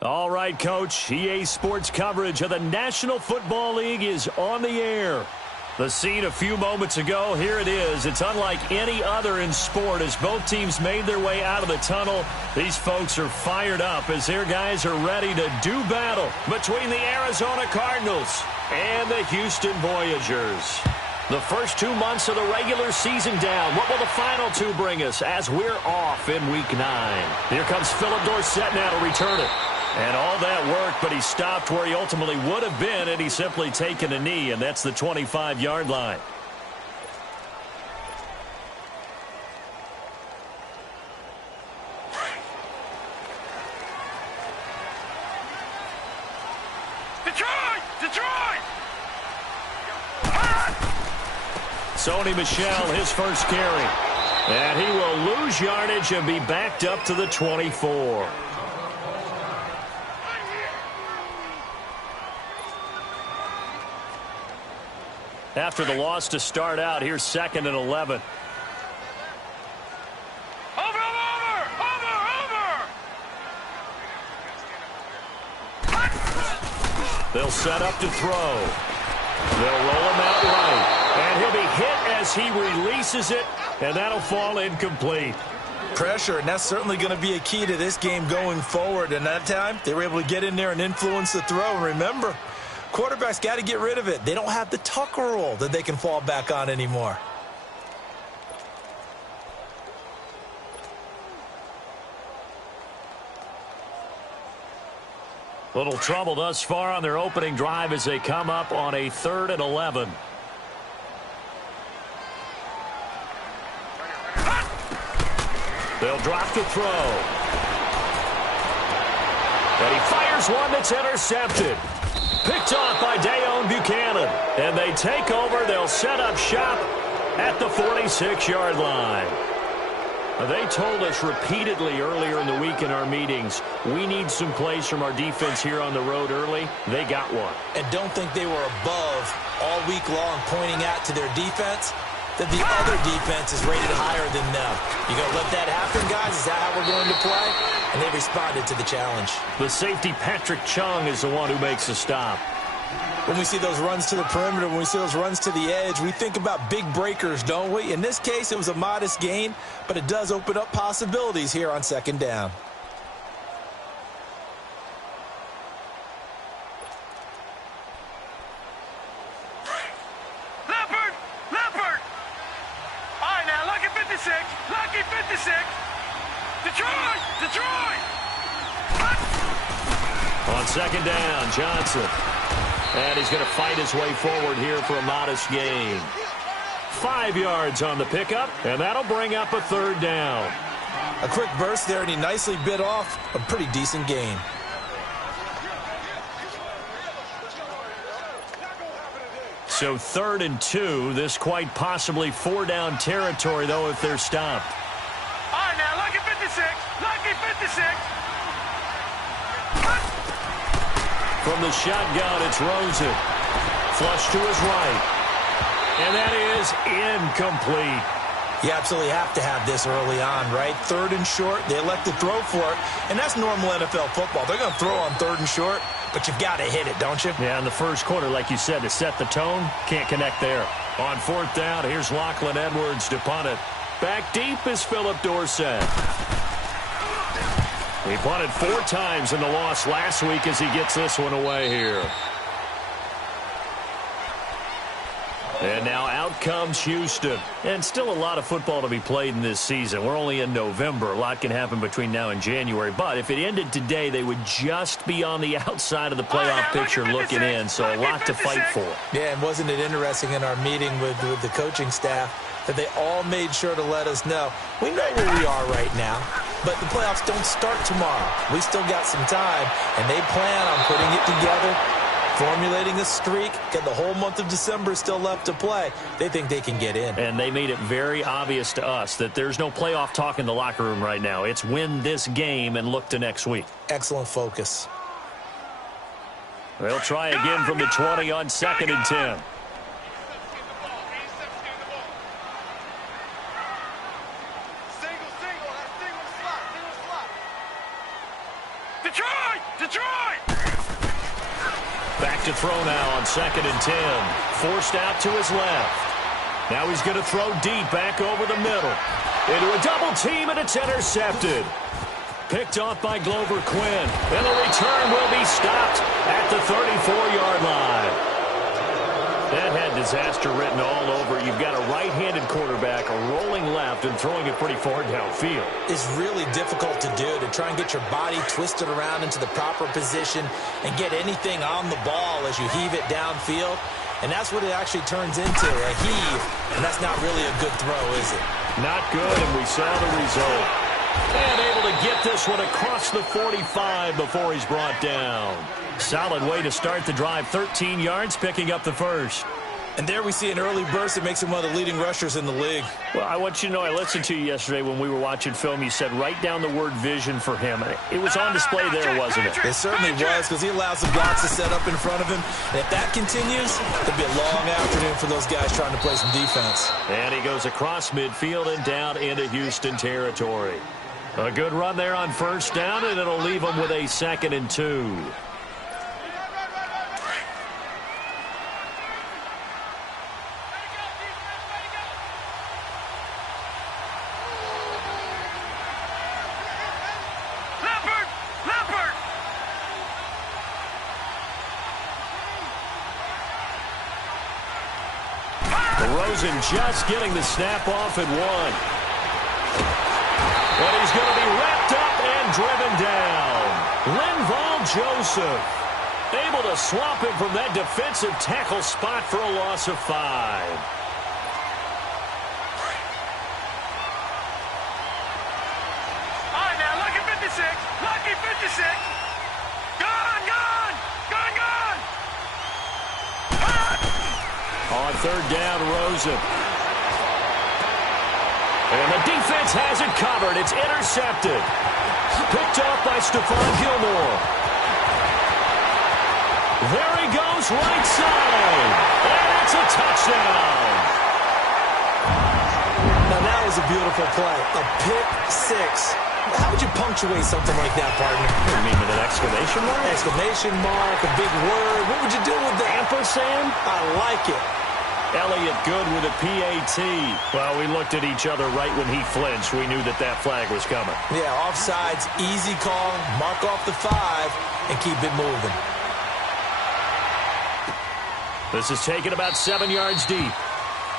All right, Coach. EA Sports coverage of the National Football League is on the air. The scene a few moments ago, here it is. It's unlike any other in sport as both teams made their way out of the tunnel. These folks are fired up as their guys are ready to do battle between the Arizona Cardinals and the Houston Voyagers. The first 2 months of the regular season down. What will the final two bring us as we're off in Week 9? Here comes Philip Dorsett now to return it. And all that work, but he stopped where he ultimately would have been, and he's simply taken a knee, and that's the 25-yard line. Detroit! Sony Michel, his first carry. And he will lose yardage and be backed up to the 24. After the loss to start out, here's 2nd and 11. Over! They'll set up to throw. They'll roll him out right. And he'll be hit as he releases it, and that'll fall incomplete. Pressure, and that's certainly going to be a key to this game going forward. And that time, they were able to get in there and influence the throw. And remember, quarterbacks got to get rid of it. They don't have the Tucker rule that they can fall back on anymore. Little trouble thus far on their opening drive as they come up on a 3rd and 11. They'll drop to throw. And he fires one that's intercepted. Picked off by Dayon Buchanan. And they take over. They'll set up shop at the 46-yard line. They told us repeatedly earlier in the week in our meetings, we need some plays from our defense here on the road early. They got one. And don't think they were above all week long pointing out to their defense that the other defense is rated higher than them. You going to let that happen, guys? Is that how we're going to play? And they responded to the challenge. The safety, Patrick Chung, is the one who makes the stop. When we see those runs to the perimeter, when we see those runs to the edge, we think about big breakers, don't we? In this case, it was a modest gain, but it does open up possibilities here on 2nd down. Leopard! All right, now, lucky 56. Detroit! On 2nd down, Johnson. And he's going to fight his way forward here for a modest gain. 5 yards on the pickup, and that'll bring up a 3rd down. A quick burst there, and he nicely bit off a pretty decent gain. So 3rd and 2. This quite possibly 4-down territory, though, if they're stopped. All right, now, lucky 56. From the shotgun, it's Rosen. Flush to his right. And that is incomplete. You absolutely have to have this early on, right? 3rd and short, they elect to throw for it, and that's normal NFL football. They're going to throw on 3rd and short, but you've got to hit it, don't you? Yeah, in the first quarter, like you said, to set the tone, can't connect there. On 4th down, here's Lachlan Edwards to punt it. Back deep is Philip Dorsett. He punted 4 times in the loss last week as he gets this one away here. And now out comes Houston. And still a lot of football to be played in this season. We're only in November. A lot can happen between now and January. But if it ended today, they would just be on the outside of the playoff picture looking in. So a lot to fight for. Yeah, and wasn't it interesting in our meeting with the coaching staff that they all made sure to let us know, we know where we are right now, but the playoffs don't start tomorrow. We still got some time, and they plan on putting it together, formulating a streak, got the whole month of December still left to play. They think they can get in. And they made it very obvious to us that there's no playoff talk in the locker room right now. It's win this game and look to next week. Excellent focus. They'll try again from the 20 on 2nd and 10. Detroit! Back to throw now on 2nd and 10. Forced out to his left. Now he's going to throw deep back over the middle. Into a double team, and it's intercepted. Picked off by Glover Quinn. And the return will be stopped at the 34-yard line. That had disaster written all over. You've got a right-handed quarterback rolling left and throwing it pretty far downfield. It's really difficult to do, to try and get your body twisted around into the proper position and get anything on the ball as you heave it downfield. And that's what it actually turns into, a heave. And that's not really a good throw, is it? Not good, and we saw the result. And able to get this one across the 45 before he's brought down. Solid way to start the drive. 13 yards, picking up the first. And there we see an early burst that makes him one of the leading rushers in the league. Well, I want you to know, I listened to you yesterday when we were watching film. You said write down the word vision for him. It was on display there, wasn't it? It certainly was, because he allows the blocks to set up in front of him. And if that continues, it'll be a long afternoon for those guys trying to play some defense. And he goes across midfield and down into Houston territory. A good run there on first down, and it'll leave him with a 2nd and 2. Rosen just getting the snap off at 1. But he's going to be wrapped up and driven down. Linval Joseph able to swap him from that defensive tackle spot for a loss of 5. All right, now, lucky 56. Lucky 56. Gone, gone. Gone, gone. On 3rd down, Rosen. And the defense has it covered. It's intercepted. Picked off by Stephon Gilmore. There he goes, right side. And it's a touchdown. Now that was a beautiful play. A pick 6. How would you punctuate something like that, partner? You mean with an exclamation mark? Exclamation mark, a big word. What would you do with that? Ampersand? I like it. Elliott good with a PAT. Well, we looked at each other right when he flinched. We knew that that flag was coming. Yeah, offsides, easy call. Mark off the 5 and keep it moving. This is taken about 7 yards deep.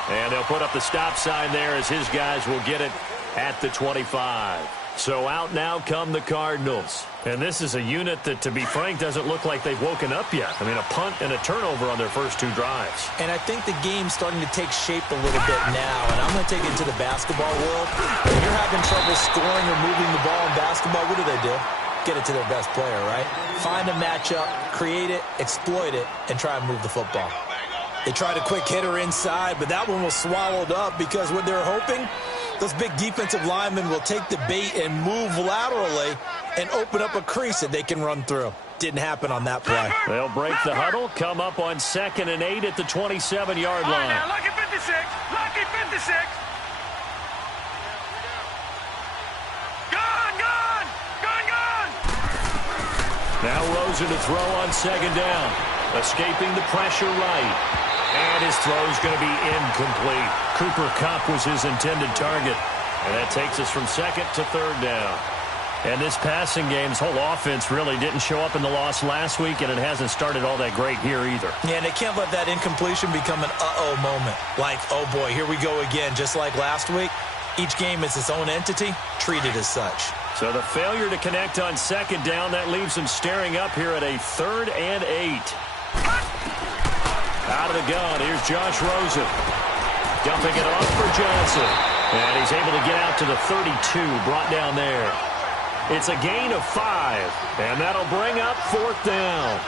And they'll put up the stop sign there as his guys will get it at the 25. So out now come the Cardinals. And this is a unit that, to be frank, doesn't look like they've woken up yet. I mean, a punt and a turnover on their first 2 drives. And I think the game's starting to take shape a little bit now. And I'm going to take it into the basketball world. When you're having trouble scoring or moving the ball in basketball, what do? Get it to their best player, right? Find a matchup, create it, exploit it, and try and move the football. They tried a quick hitter inside, but that one was swallowed up because what they're hoping, those big defensive linemen will take the bait and move laterally and open up a crease that they can run through. Didn't happen on that play. They'll break the huddle, come up on 2nd and 8 at the 27-yard line. Now, lucky 56. Lucky 56. Gone, gone. Gone, gone. Now Rosen to throw on 2nd down. Escaping the pressure right. And his throw's going to be incomplete. Cooper Kupp was his intended target. And that takes us from 2nd to 3rd down. And this passing game's whole offense really didn't show up in the loss last week, and it hasn't started all that great here either. Yeah, and they can't let that incompletion become an uh-oh moment. Like, oh boy, here we go again. Just like last week, each game is its own entity, treated as such. So the failure to connect on 2nd down, that leaves him staring up here at a 3rd and 8. Out of the gun, here's Josh Rosen. Dumping it off for Johnson. And he's able to get out to the 32, brought down there. It's a gain of 5, and that'll bring up 4th down.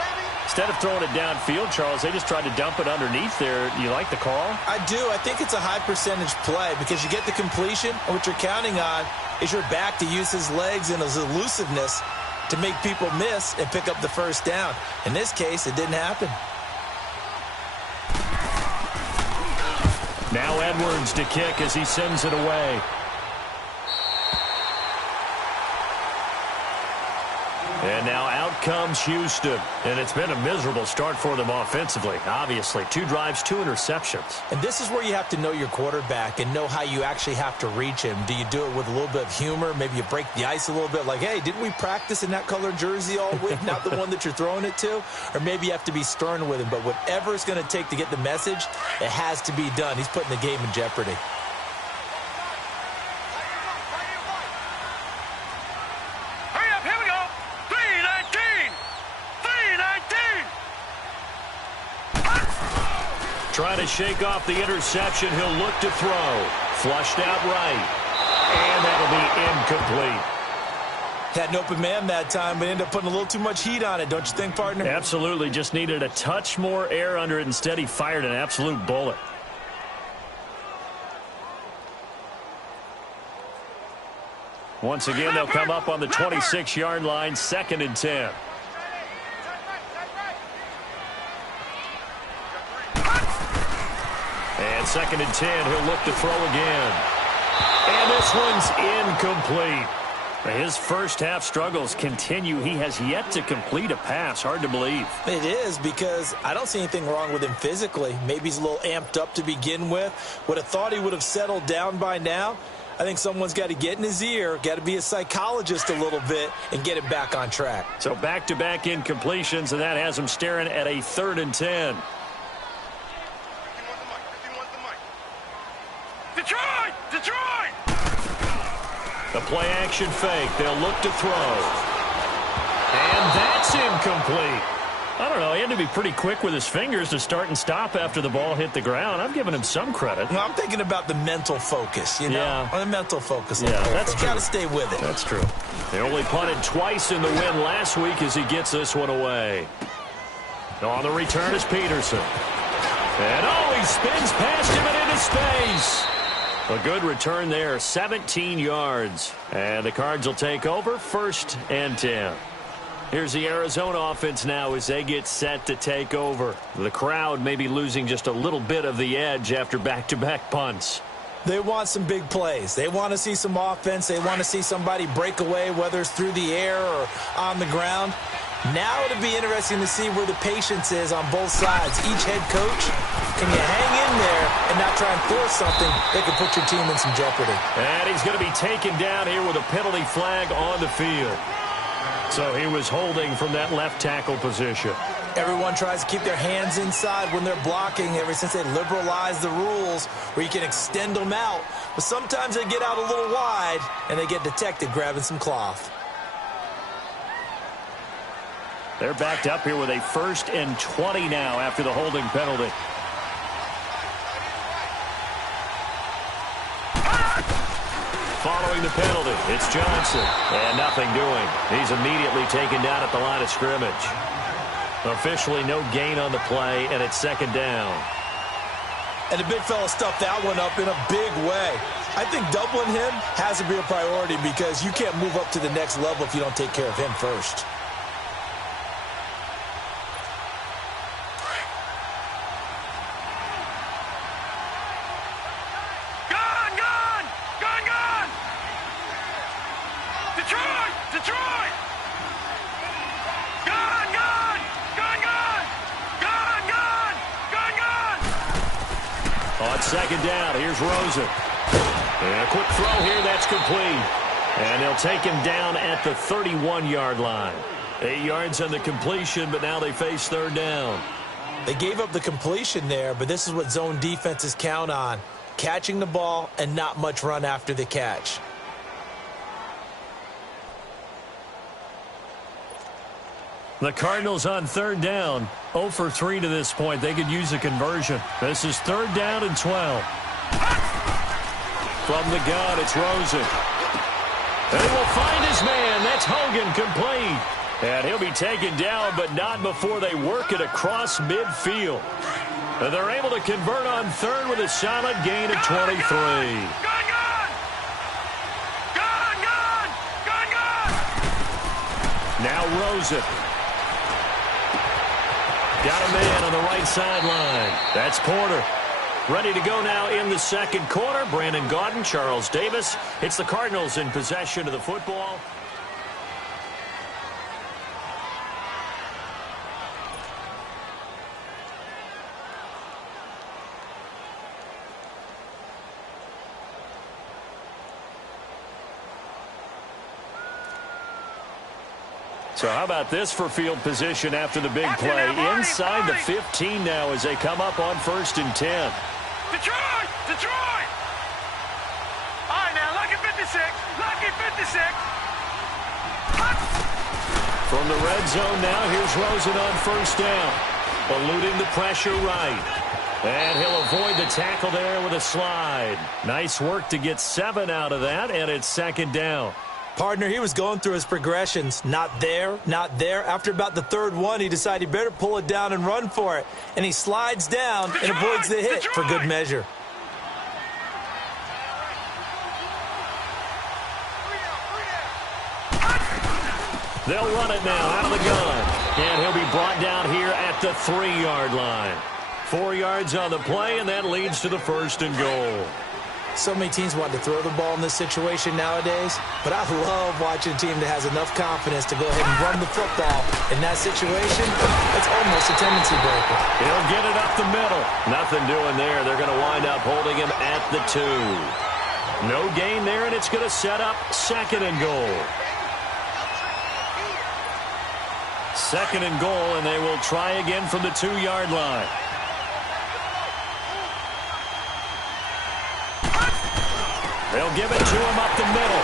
Instead of throwing it downfield, Charles, they just tried to dump it underneath there. You like the call? I do. I think it's a high-percentage play because you get the completion, and what you're counting on is your back to use his legs and his elusiveness to make people miss and pick up the first down. In this case, it didn't happen. Now Edwards to kick as he sends it away. And now out comes Houston. And it's been a miserable start for them offensively, obviously. 2 drives, 2 interceptions. And this is where you have to know your quarterback and know how you actually have to reach him. Do you do it with a little bit of humor? Maybe you break the ice a little bit, like, hey, didn't we practice in that colored jersey all week, not the one that you're throwing it to? Or maybe you have to be stern with him. But whatever it's going to take to get the message, it has to be done. He's putting the game in jeopardy. Trying to shake off the interception. He'll look to throw. Flushed out right. And that'll be incomplete. Had an open man that time, but ended up putting a little too much heat on it, don't you think, partner? Absolutely. Just needed a touch more air under it. Instead, he fired an absolute bullet. Once again, they'll come up on the 26-yard line, 2nd and 10. And 2nd and 10, he'll look to throw again. And this one's incomplete. His first half struggles continue. He has yet to complete a pass. Hard to believe. It is, because I don't see anything wrong with him physically. Maybe he's a little amped up to begin with. Would have thought he would have settled down by now. I think someone's got to get in his ear, got to be a psychologist a little bit, and get him back on track. So back-to-back incompletions, and that has him staring at a 3rd and 10. Detroit! Detroit! The play-action fake. They'll look to throw. And that's incomplete. I don't know. He had to be pretty quick with his fingers to start and stop after the ball hit the ground. I'm giving him some credit. Well, I'm thinking about the mental focus, you know? Yeah. The mental focus. Yeah, that's true. Got to stay with it. That's true. They only punted twice in the win last week as he gets this one away. On the return is Peterson. And, he spins past him and into space. A good return there, 17 yards. And the Cards will take over, 1st and 10. Here's the Arizona offense now as they get set to take over. The crowd may be losing just a little bit of the edge after back-to-back punts. They want some big plays. They want to see some offense. They want to see somebody break away, whether it's through the air or on the ground. Now it'll be interesting to see where the patience is on both sides. Each head coach, can you hang in there and not try and force something that could put your team in some jeopardy? And he's going to be taken down here with a penalty flag on the field. So he was holding from that left tackle position. Everyone tries to keep their hands inside when they're blocking ever since they liberalized the rules where you can extend them out. But sometimes they get out a little wide and they get detected grabbing some cloth. They're backed up here with a 1st and 20 now after the holding penalty. Following the penalty, it's Johnson. And nothing doing. He's immediately taken down at the line of scrimmage. Officially no gain on the play, and it's 2nd down. And the big fella stuffed that one up in a big way. I think doubling him has to be a priority because you can't move up to the next level if you don't take care of him first. On 2nd down, here's Rosen. And a quick throw here, that's complete. And they'll take him down at the 31-yard line. 8 yards on the completion, but now they face 3rd down. They gave up the completion there, but this is what zone defenses count on. Catching the ball and not much run after the catch. The Cardinals on 3rd down, 0 for 3 to this point. They could use a conversion. This is 3rd down and 12. From the gun, it's Rosen. And he will find his man. That's Hogan, complete. And he'll be taken down, but not before they work it across midfield. And they're able to convert on 3rd with a solid gain of 23. Now Rosen. Got a man on the right sideline. That's Porter. Ready to go now in the 2nd quarter. Brandon Gaudin, Charles Davis. It's the Cardinals in possession of the football. So how about this for field position after the big play? Inside the 15 now as they come up on 1st and 10. Detroit! Detroit! All right, now, lucky 56. Lucky 56. From the red zone now, here's Rosen on 1st down. Eluding the pressure right. And he'll avoid the tackle there with a slide. Nice work to get 7 out of that, and it's 2nd down. Partner, he was going through his progressions. Not there, not there. After about the 3rd one, he decided he better pull it down and run for it. And he slides down and avoids the hit for good measure. They'll run it now out of the gun. And he'll be brought down here at the 3-yard line. 4 yards on the play, and that leads to the 1st and goal. So many teams want to throw the ball in this situation nowadays, but I love watching a team that has enough confidence to go ahead and run the football. In that situation, it's almost a tendency breaker. He'll get it up the middle. Nothing doing there. They're going to wind up holding him at the 2. No gain there, and it's going to set up 2nd and goal. 2nd and goal, and they will try again from the 2-yard line. They'll give it to him up the middle.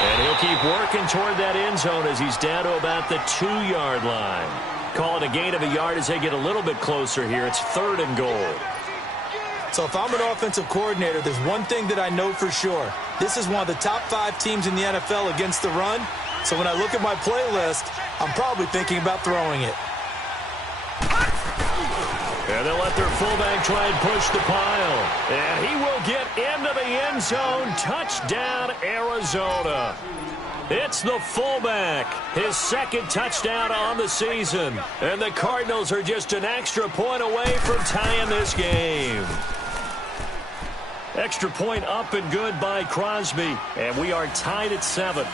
And he'll keep working toward that end zone as he's down to about the 2-yard line. Call it a gain of a yard as they get a little bit closer here. It's 3rd and goal. So if I'm an offensive coordinator, there's one thing that I know for sure. This is one of the top 5 teams in the NFL against the run. So when I look at my playlist, I'm probably thinking about throwing it. And they'll let their fullback try and push the pile. And he will get into the end zone. Touchdown, Arizona. It's the fullback. His 2nd touchdown on the season. And the Cardinals are just an extra point away from tying this game. Extra point up and good by Crosby. And we are tied at 7.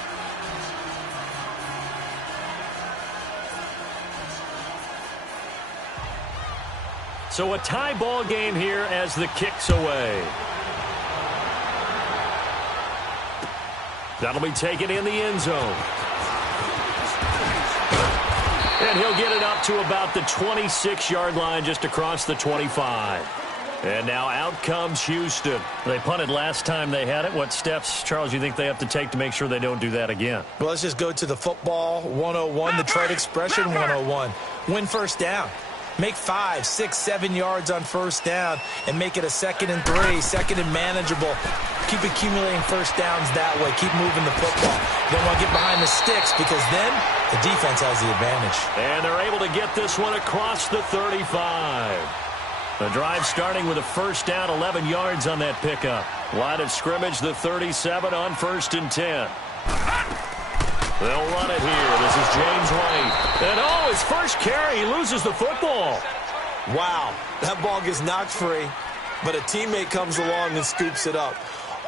So a tie ball game here as the kick's away. That'll be taken in the end zone. And he'll get it up to about the 26-yard line just across the 25. And now out comes Houston. They punted last time they had it. What steps, Charles, you think they have to take to make sure they don't do that again? Well, let's just go to the football 101, the trade expression 101. Win 1st down. Make 5, 6, 7 yards on 1st down and make it a 2nd and 3, 2nd and manageable. Keep accumulating 1st downs that way. Keep moving the football. You don't want to get behind the sticks because then the defense has the advantage. And they're able to get this one across the 35. The drive starting with a 1st down, 11 yards on that pickup. Line of scrimmage, the 37 on 1st and 10. They'll run it here. This is James White. And his first carry, he loses the football. Wow, that ball gets knocked free, but a teammate comes along and scoops it up.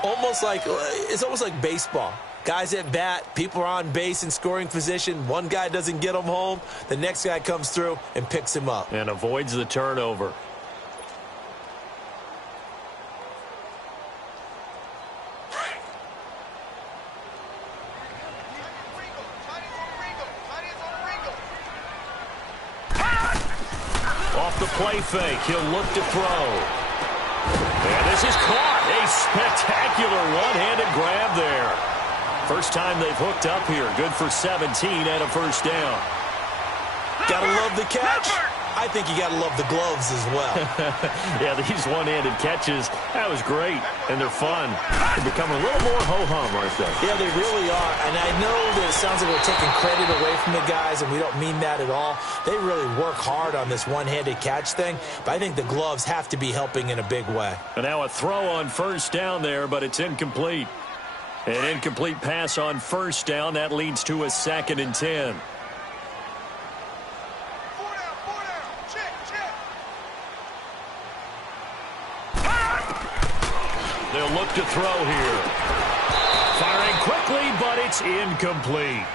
It's almost like baseball. Guys at bat, people are on base in scoring position. One guy doesn't get him home. The next guy comes through and picks him up. And avoids the turnover. The play fake. He'll look to throw. And this is caught. A spectacular one-handed grab there. First time they've hooked up here. Good for 17 and a 1st down. Gotta love the catch. I think you gotta love the gloves as well. Yeah, these one-handed catches, that was great. And they're fun. They become a little more ho-hum, aren't they? Yeah, they really are. And I know that it sounds like we're taking credit away from the guys, and we don't mean that at all. They really work hard on this one-handed catch thing, but I think the gloves have to be helping in a big way. And now a throw on 1st down there, but it's incomplete. An incomplete pass on 1st down. That leads to a 2nd and 10. They'll look to throw here. Firing quickly, but it's incomplete.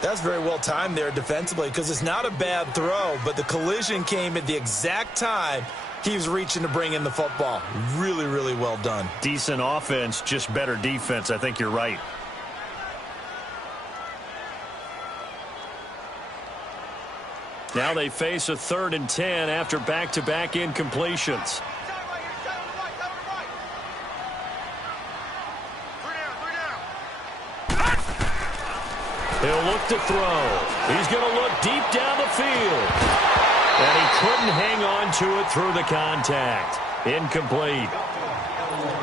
That's very well timed there defensively because it's not a bad throw, but the collision came at the exact time he was reaching to bring in the football. Really, really well done. Decent offense, just better defense. I think you're right. Now they face a 3rd and 10 after back-to-back incompletions. He'll look to throw. He's going to look deep down the field. And he couldn't hang on to it through the contact. Incomplete.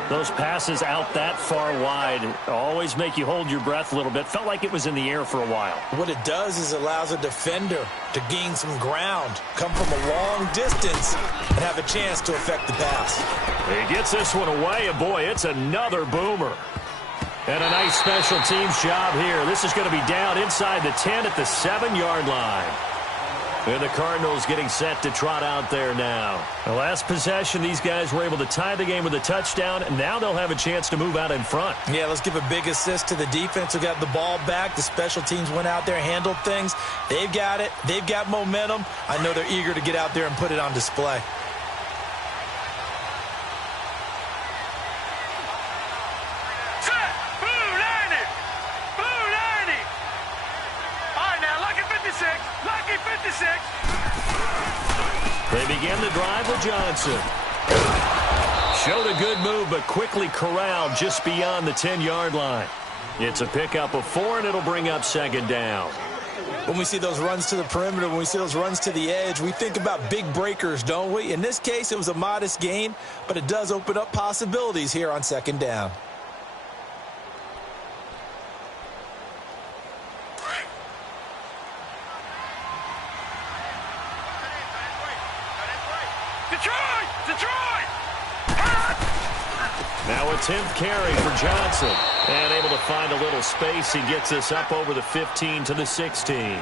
Those passes out that far wide always make you hold your breath a little bit. Felt like it was in the air for a while. What it does is allows a defender to gain some ground, come from a long distance, and have a chance to affect the pass. He gets this one away, and boy, it's another boomer. And a nice special teams job here. This is going to be down inside the 10 at the 7-yard line. And the Cardinals getting set to trot out there now. The last possession, these guys were able to tie the game with a touchdown, and now they'll have a chance to move out in front. Yeah, let's give a big assist to the defense who got the ball back. The special teams went out there, handled things. They've got it. They've got momentum. I know they're eager to get out there and put it on display. They begin the drive with Johnson. Showed a good move, but quickly corralled just beyond the 10-yard line. It's a pickup of 4, and it'll bring up 2nd down. When we see those runs to the perimeter, when we see those runs to the edge, we think about big breakers, don't we? In this case, it was a modest gain, but it does open up possibilities here on 2nd down. Now a 10th carry for Johnson. And able to find a little space. He gets us up over the 15 to the 16.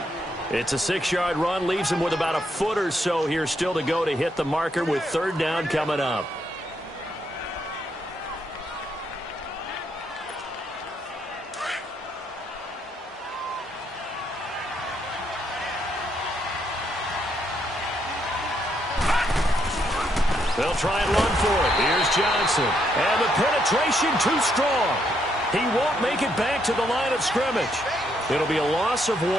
It's a 6-yard run. Leaves him with about a foot or so here still to go to hit the marker with 3rd down coming up. They'll try and run for it. Here's Johnson. And the penetration too strong. He won't make it back to the line of scrimmage. It'll be a loss of 1,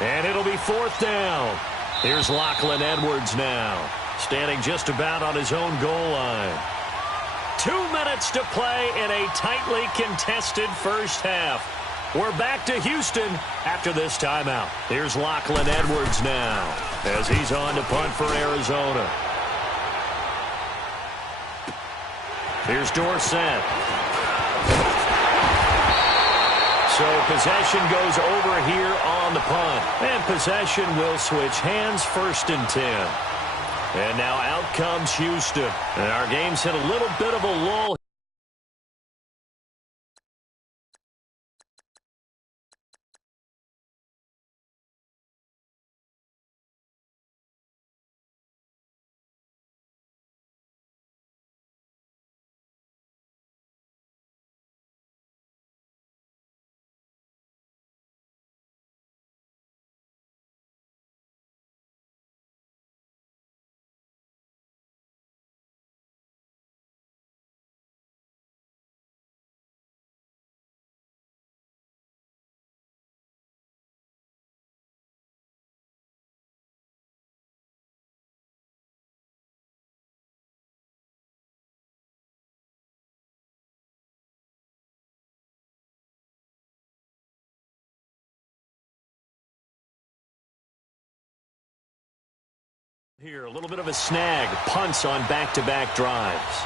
and it'll be 4th down. Here's Lachlan Edwards now, standing just about on his own goal line. 2 minutes to play in a tightly contested first half. We're back to Houston after this timeout. Here's Lachlan Edwards now as he's on to punt for Arizona. Here's Dorsett. So possession goes over here on the punt. And possession will switch hands, 1st and 10. And now out comes Houston. And our game's hit a little bit of a lull. Here, a little bit of a snag. Punts on back-to-back drives.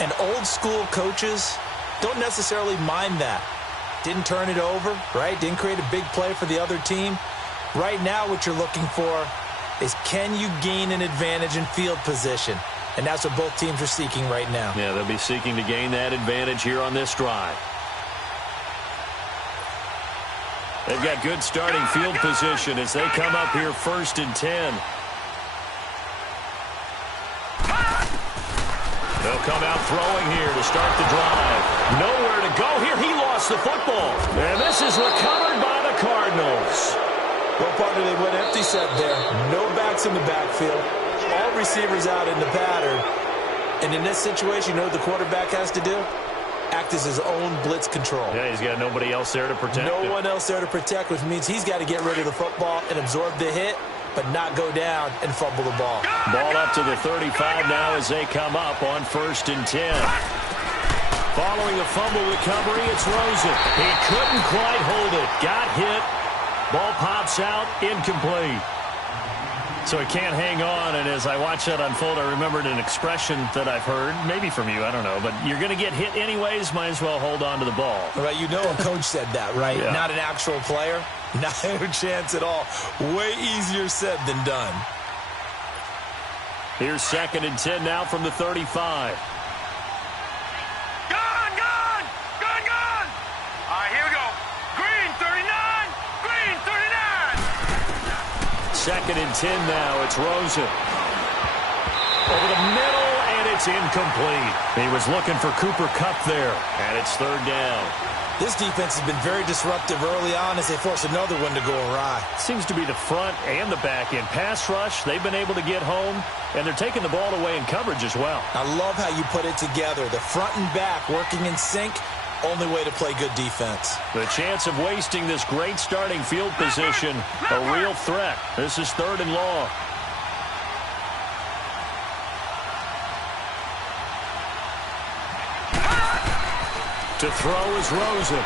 And old-school coaches don't necessarily mind that. Didn't turn it over, right? Didn't create a big play for the other team. Right now, what you're looking for is can you gain an advantage in field position? And that's what both teams are seeking right now. Yeah, they'll be seeking to gain that advantage here on this drive. They've got good starting field position as they come up here 1st and 10. They'll come out throwing here to start the drive. Nowhere to go here. He lost the football. And this is recovered by the Cardinals. Well, partner, they went empty set there. No backs in the backfield. All receivers out in the pattern. And in this situation, you know what the quarterback has to do? Act as his own blitz control. Yeah, he's got nobody else there to protect him. No one else there to protect, which means he's got to get rid of the football and absorb the hit. but not go down and fumble the ball. Ball up to the 35 now as they come up on 1st and 10. Following a fumble recovery, it's Rosen. He couldn't quite hold it. Got hit. Ball pops out, incomplete. So he can't hang on, and as I watch that unfold, I remembered an expression that I've heard, maybe from you, I don't know, but you're going to get hit anyways, might as well hold on to the ball. Right, you know a coach said that, right? Yeah. Not an actual player. Not a chance at all. Way easier said than done. Here's 2nd and 10 now from the 35. Gone! Gone! All right, here we go. Green, 39! Green, 39! 2nd and 10 now. It's Rosen. Over the middle, and it's incomplete. He was looking for Cooper Kupp there, and it's 3rd down. This defense has been very disruptive early on as they force another one to go awry. Seems to be the front and the back end. Pass rush, they've been able to get home, and they're taking the ball away in coverage as well. I love how you put it together. The front and back working in sync. Only way to play good defense. The chance of wasting this great starting field position, a real threat. This is 3rd and long. To throw is Rosen.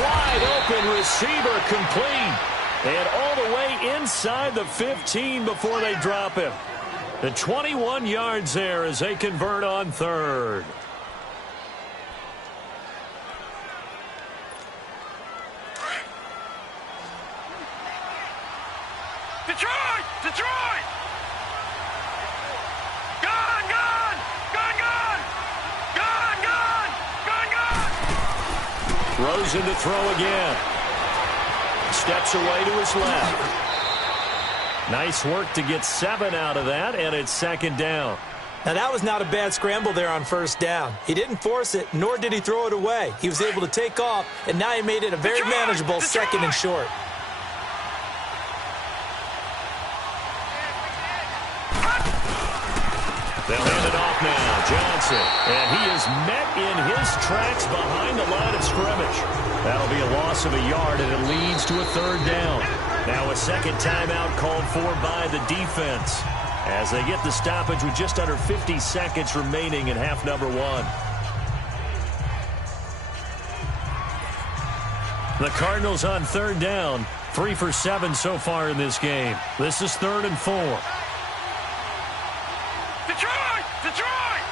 Wide open receiver complete. And all the way inside the 15 before they drop him. The 21 yards there as they convert on 3rd. Detroit! Detroit! Gone! Rosen to throw again. Steps away to his left. Nice work to get 7 out of that, and it's 2nd down. Now, that was not a bad scramble there on 1st down. He didn't force it, nor did he throw it away. He was able to take off, and now he made it a very manageable 2nd and short. They'll hand it off now. Johnson. And he is met in his tracks behind the line of scrimmage. That'll be a loss of a yard, and it leads to a 3rd down. Now a 2nd timeout called for by the defense as they get the stoppage with just under 50 seconds remaining in half number 1. The Cardinals on 3rd down. 3 for 7 so far in this game. This is 3rd and 4. Detroit! Detroit!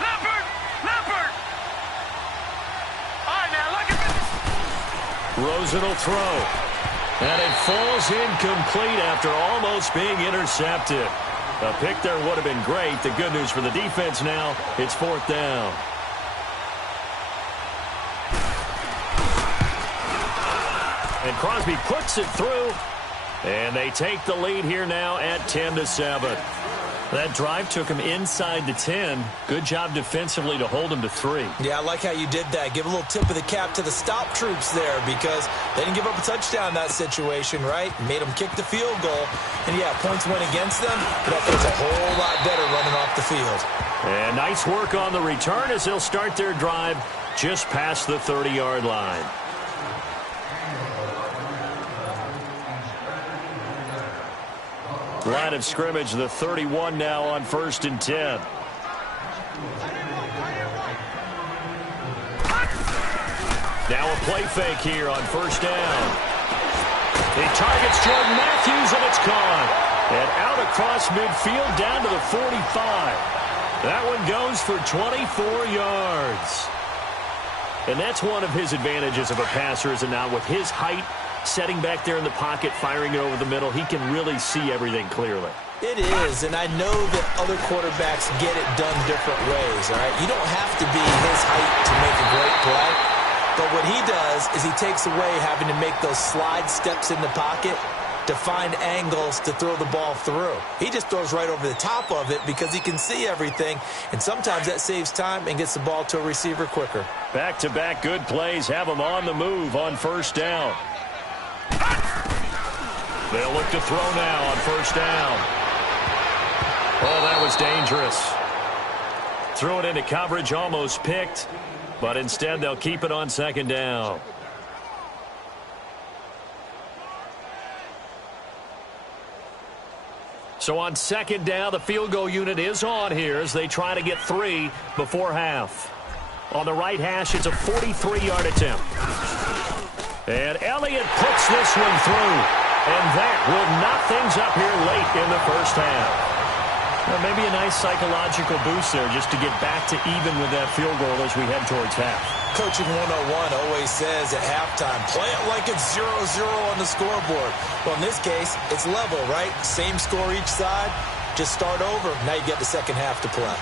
Leopard! All right, now, look at this. Rosen will throw. And it falls incomplete after almost being intercepted. A pick there would have been great. The good news for the defense now, it's 4th down. And Crosby puts it through. And they take the lead here now at 10-7. That drive took him inside the 10. Good job defensively to hold him to 3. Yeah, I like how you did that. Give a little tip of the cap to the stop troops there because they didn't give up a touchdown in that situation, right? Made them kick the field goal. And, yeah, points went against them, but that feels a whole lot better running off the field. And nice work on the return as they'll start their drive just past the 30-yard line. Line of scrimmage, the 31 now on 1st and 10. Now a play fake here on 1st down. He targets Jordan Matthews, and it's gone. And out across midfield down to the 45. That one goes for 24 yards. And that's one of his advantages of a passer, is it not? With his height, setting back there in the pocket, firing it over the middle, he can really see everything clearly. It is, and I know that other quarterbacks get it done different ways, all right? You don't have to be his height to make a great play, but what he does is he takes away having to make those slide steps in the pocket to find angles to throw the ball through. He just throws right over the top of it because he can see everything, and sometimes that saves time and gets the ball to a receiver quicker. Back-to-back good plays have him on the move on 1st down. They'll look to throw now on 1st down. Oh, that was dangerous. Threw it into coverage, almost picked, but instead they'll keep it on 2nd down. So on second down, the field goal unit is on here as they try to get 3 before half. On the right hash, it's a 43-yard attempt. And Elliott puts this one through. And that will knock things up here late in the first half. Well, maybe a nice psychological boost there just to get back to even with that field goal as we head towards half. Coaching 101 always says at halftime, play it like it's 0-0 on the scoreboard. Well, in this case, it's level, right? Same score each side. Just start over. Now you get the second half to play.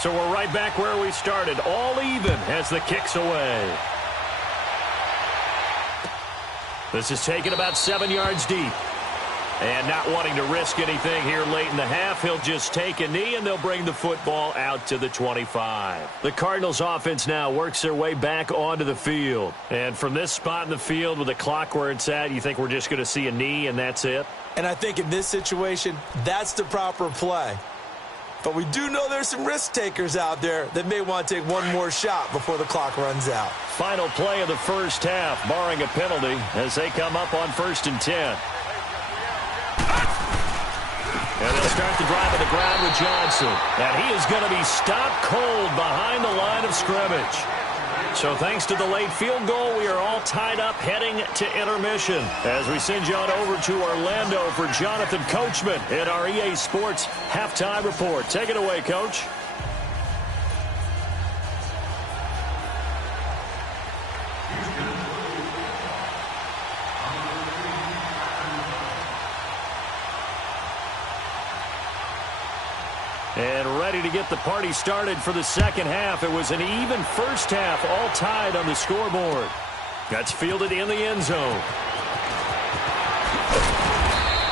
So we're right back where we started, all even as the kick's away. This is taken about 7 yards deep. And not wanting to risk anything here late in the half, he'll just take a knee and they'll bring the football out to the 25. The Cardinals offense now works their way back onto the field. And from this spot in the field with the clock where it's at, you think we're just going to see a knee and that's it? And I think in this situation, that's the proper play. But we do know there's some risk takers out there that may want to take one more shot before the clock runs out. Final play of the first half, barring a penalty, as they come up on 1st and 10. And they'll start the drive on the ground with Johnson. And he is going to be stopped cold behind the line of scrimmage. So thanks to the late field goal, we are all tied up heading to intermission as we send you on over to Orlando for Jonathan Coachman in our EA Sports Halftime Report. Take it away, Coach. And ready to get the party started for the second half. It was an even first half, all tied on the scoreboard. That's fielded in the end zone.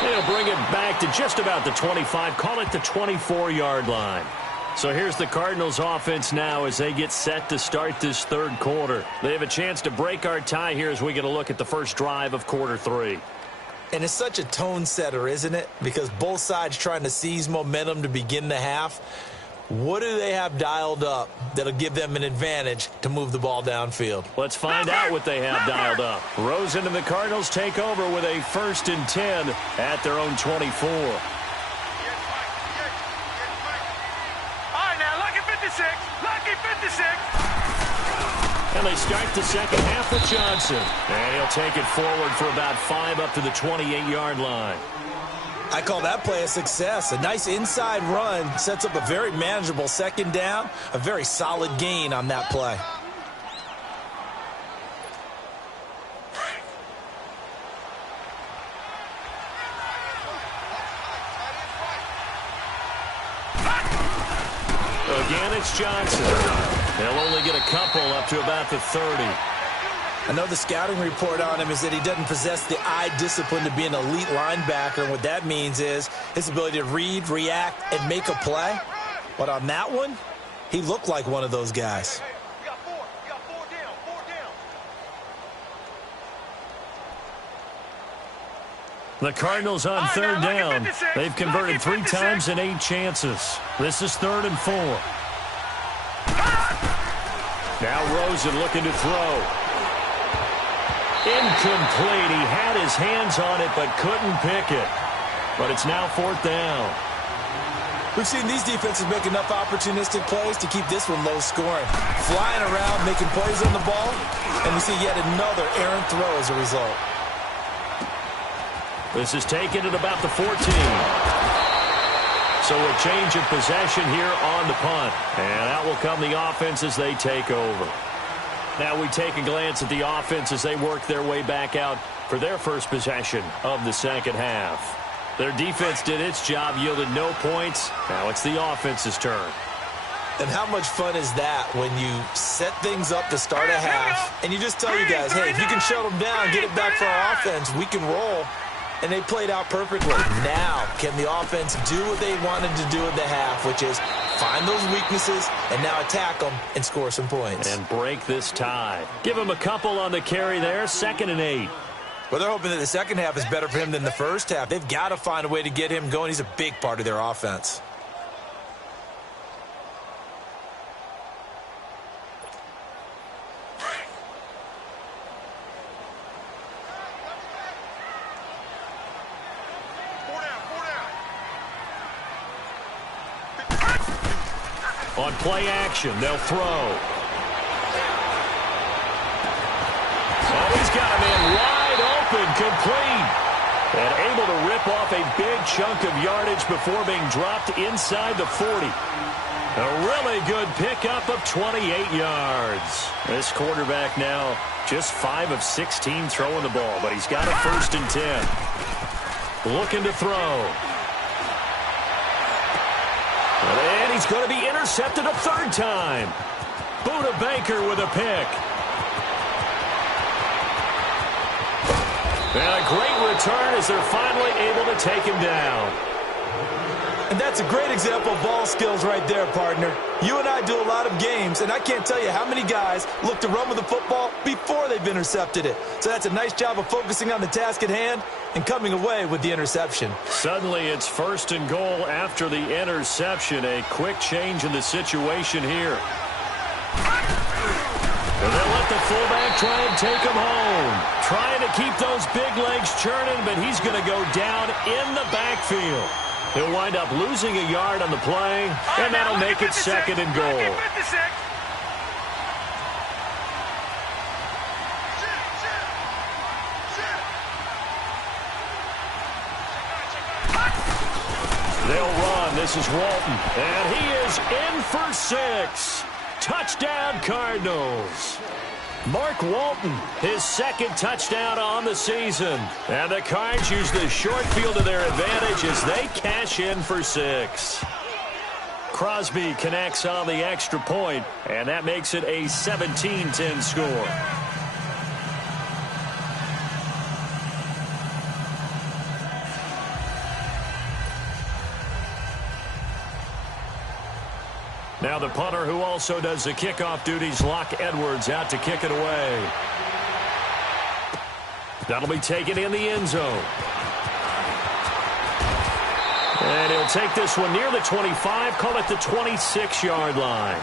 They'll bring it back to just about the 25, call it the 24-yard line. So here's the Cardinals offense now as they get set to start this third quarter. They have a chance to break our tie here as we get a look at the first drive of quarter 3. And it's such a tone setter, isn't it? Because both sides trying to seize momentum to begin the half. What do they have dialed up that'll give them an advantage to move the ball downfield? Let's find out what they have dialed up. Rosen and the Cardinals take over with a 1st and 10 at their own 24. All right, now, lucky 56. Lucky 56. And they start the second half with Johnson. And he'll take it forward for about 5 up to the 28-yard line. I call that play a success. A nice inside run sets up a very manageable second down. A very solid gain on that play. Again, it's Johnson. They'll only get a couple up to about the 30. I know the scouting report on him is that he doesn't possess the eye discipline to be an elite linebacker. And what that means is his ability to read, react, and make a play. But on that one, he looked like one of those guys. You got 4. You got 4 down. 4 down. The Cardinals on third down. They've converted 3 times in 8 chances. This is 3rd and 4. Now Rosen looking to throw. Incomplete. He had his hands on it but couldn't pick it. But it's now 4th down. We've seen these defenses make enough opportunistic plays to keep this one low scoring. Flying around, making plays on the ball, and we see yet another errant throw as a result. This is taken at about the 14. So a change of possession here on the punt. And out will come the offense as they take over. Now we take a glance at the offense as they work their way back out for their first possession of the second half. Their defense did its job, yielded no points. Now it's the offense's turn. And how much fun is that when you set things up to start a half and you just tell you guys, hey, if you can shut them down, get it back for our offense, we can roll. And they played out perfectly. Now, can the offense do what they wanted to do at the half, which is find those weaknesses and now attack them and score some points. And break this tie. Give them a couple on the carry there, 2nd and 8. Well, they're hoping that the second half is better for him than the first half. They've got to find a way to get him going. He's a big part of their offense. On play action, they'll throw. Oh, he's got him in wide open, complete. And able to rip off a big chunk of yardage before being dropped inside the 40. A really good pickup of 28 yards. This quarterback now just 5 of 16 throwing the ball, but he's got a 1st and 10. Looking to throw. And he's going to be intercepted a 3rd time. Buda Baker with a pick. And a great return as they're finally able to take him down. And that's a great example of ball skills right there, partner. You and I do a lot of games, and I can't tell you how many guys look to run with the football before they've intercepted it. So that's a nice job of focusing on the task at hand and coming away with the interception. Suddenly it's 1st and goal after the interception. A quick change in the situation here. And they'll let the fullback try and take him home. Trying to keep those big legs churning, but he's going to go down in the backfield. He'll wind up losing a yard on the play, and that'll make it 2nd and goal. They'll run. This is Walton, and he is in for 6. Touchdown, Cardinals. Mark Walton, his 2nd touchdown on the season. And the Cards use the short field to their advantage as they cash in for 6. Crosby connects on the extra point, and that makes it a 17-10 score. Now the punter, who also does the kickoff duties, Locke Edwards, out to kick it away. That'll be taken in the end zone. And he'll take this one near the 25, call it the 26-yard line.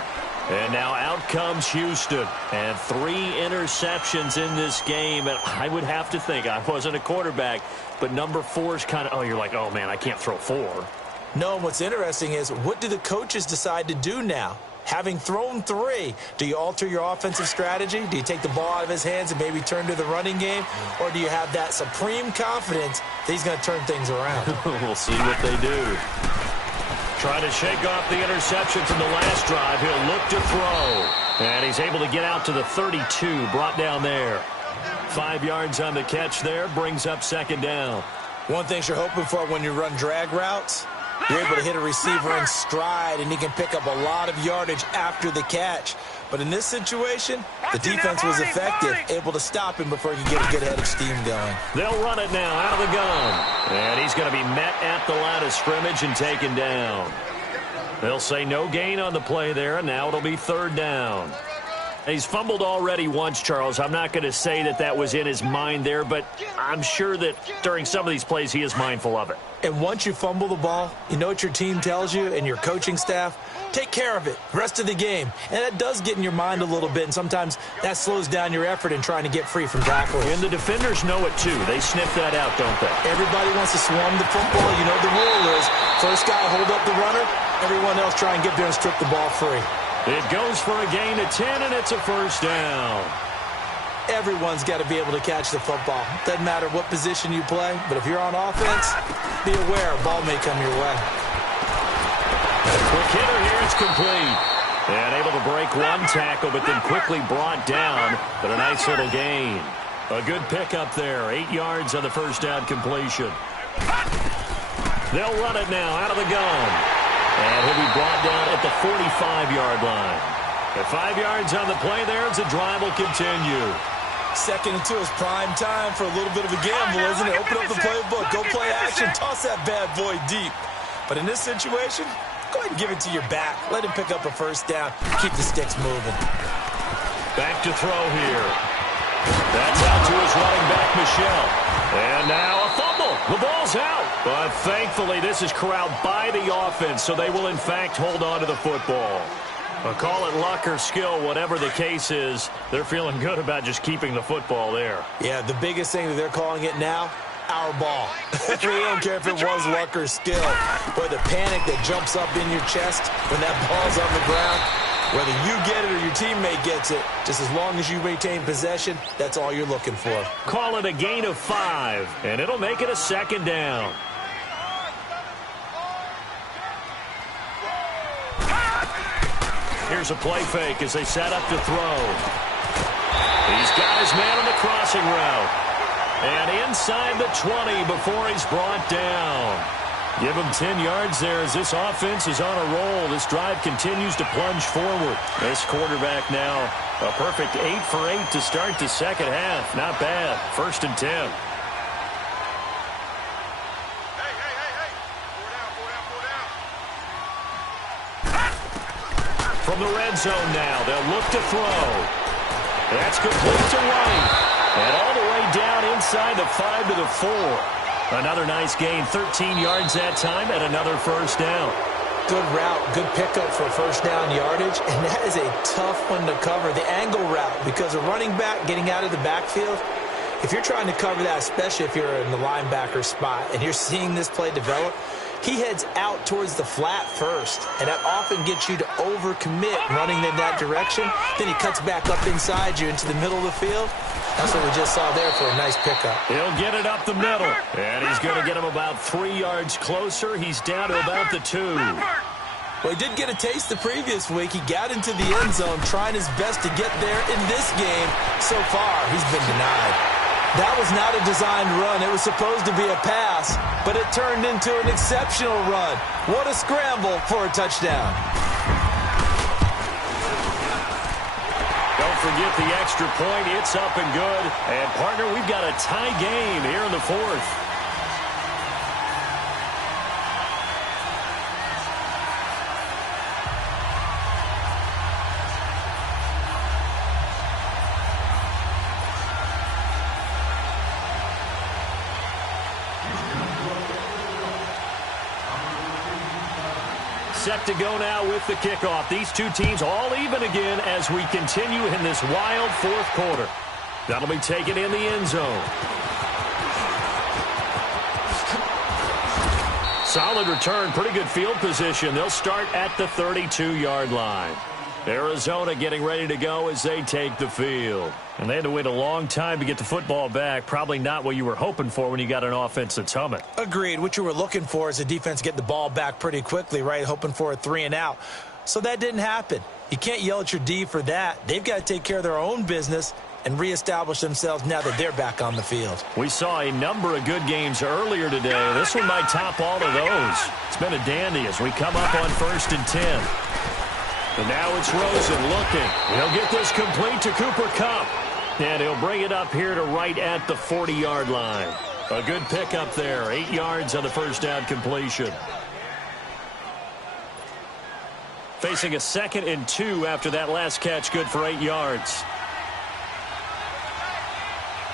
And now out comes Houston. And 3 interceptions in this game. And I would have to think, I wasn't a quarterback, but number 4 is kind of, oh, you're like, oh, man, I can't throw 4. No, and what's interesting is, what do the coaches decide to do now? Having thrown 3, do you alter your offensive strategy? Do you take the ball out of his hands and maybe turn to the running game? Or do you have that supreme confidence that he's going to turn things around? We'll see what they do. Trying to shake off the interception from the last drive. He'll look to throw. And he's able to get out to the 32, brought down there. 5 yards on the catch there, brings up 2nd down. One thing you're hoping for when you run drag routes, you're able to hit a receiver in stride, and he can pick up a lot of yardage after the catch. But in this situation, the defense was effective, able to stop him before he could get a good head of steam going. They'll run it now out of the gun. And he's going to be met at the line of scrimmage and taken down. They'll say no gain on the play there, and now it'll be 3rd down. He's fumbled already once, Charles. I'm not going to say that that was in his mind there, but I'm sure that during some of these plays he is mindful of it. And once you fumble the ball, you know what your team tells you and your coaching staff? Take care of it rest of the game. And that does get in your mind a little bit, and sometimes that slows down your effort in trying to get free from tackles. And the defenders know it too. They sniff that out, don't they? Everybody wants to swarm the football. You know the rule is first guy hold up the runner, everyone else try and get there and strip the ball free. It goes for a gain of 10, and it's a 1st down. Everyone's got to be able to catch the football. Doesn't matter what position you play, but if you're on offense, be aware a ball may come your way. Quick hitter here, it's complete. And able to break one tackle, but then quickly brought down, but a nice little gain. A good pickup there, 8 yards on the 1st down completion. They'll run it now out of the gun. And he'll be brought down at the 45-yard line. At 5 yards on the play there, as the drive will continue. 2nd and 2 is prime time for a little bit of a gamble, isn't it? Open up the playbook, go play action, toss that bad boy deep. But in this situation, go ahead and give it to your back. Let him pick up a 1st down. Keep the sticks moving. Back to throw here. That's out to his running back, Michelle. And now a fumble. The ball's out. But thankfully, this is corralled by the offense, so they will, in fact, hold on to the football. Call it luck or skill, whatever the case is, they're feeling good about just keeping the football there. Yeah, the biggest thing that they're calling it now, our ball. We don't care if it was luck or skill. Or the panic that jumps up in your chest when that ball's on the ground. Whether you get it or your teammate gets it, just as long as you maintain possession, that's all you're looking for. Call it a gain of 5, and it'll make it a second down. Here's a play fake as they set up to throw. He's got his man on the crossing route. And inside the 20 before he's brought down. Give him 10 yards there as this offense is on a roll. This drive continues to plunge forward. This quarterback now, a perfect 8 for 8 to start the second half. Not bad. 1st and 10. From the red zone now, they'll look to throw. That's complete to White. And all the way down inside the 5 to the 4. Another nice gain, 13 yards that time, and another first down. Good route, good pickup for first down yardage, and that is a tough one to cover, the angle route, because a running back getting out of the backfield, if you're trying to cover that, especially if you're in the linebacker spot, and you're seeing this play develop, he heads out towards the flat first, and that often gets you to overcommit running in that direction. Then he cuts back up inside you into the middle of the field. That's what we just saw there for a nice pickup. He'll get it up the middle, and he's going to get him about 3 yards closer. He's down to about the 2. Well, he did get a taste the previous week. He got into the end zone trying his best to get there in this game. So far, he's been denied. That was not a designed run. It was supposed to be a pass, but it turned into an exceptional run. What a scramble for a touchdown. Don't forget the extra point. It's up and good. And, partner, we've got a tie game here in the 4th. Set to go now with the kickoff. These two teams all even again as we continue in this wild 4th quarter. That'll be taken in the end zone. Solid return, pretty good field position. They'll start at the 32-yard line. Arizona getting ready to go as they take the field. And they had to wait a long time to get the football back. Probably not what you were hoping for when you got an offense that's humming. Agreed. What you were looking for is a defense getting the ball back pretty quickly, right? Hoping for a 3 and out. So that didn't happen. You can't yell at your D for that. They've got to take care of their own business and reestablish themselves now that they're back on the field. We saw a number of good games earlier today. This one might top all of those. It's been a dandy as we come up on 1st and 10. And now it's Rosen looking. He'll get this complete to Cooper Kupp. And he'll bring it up here to right at the 40-yard line. A good pickup there. 8 yards on the first down completion. Facing a 2nd and 2 after that last catch. Good for 8 yards.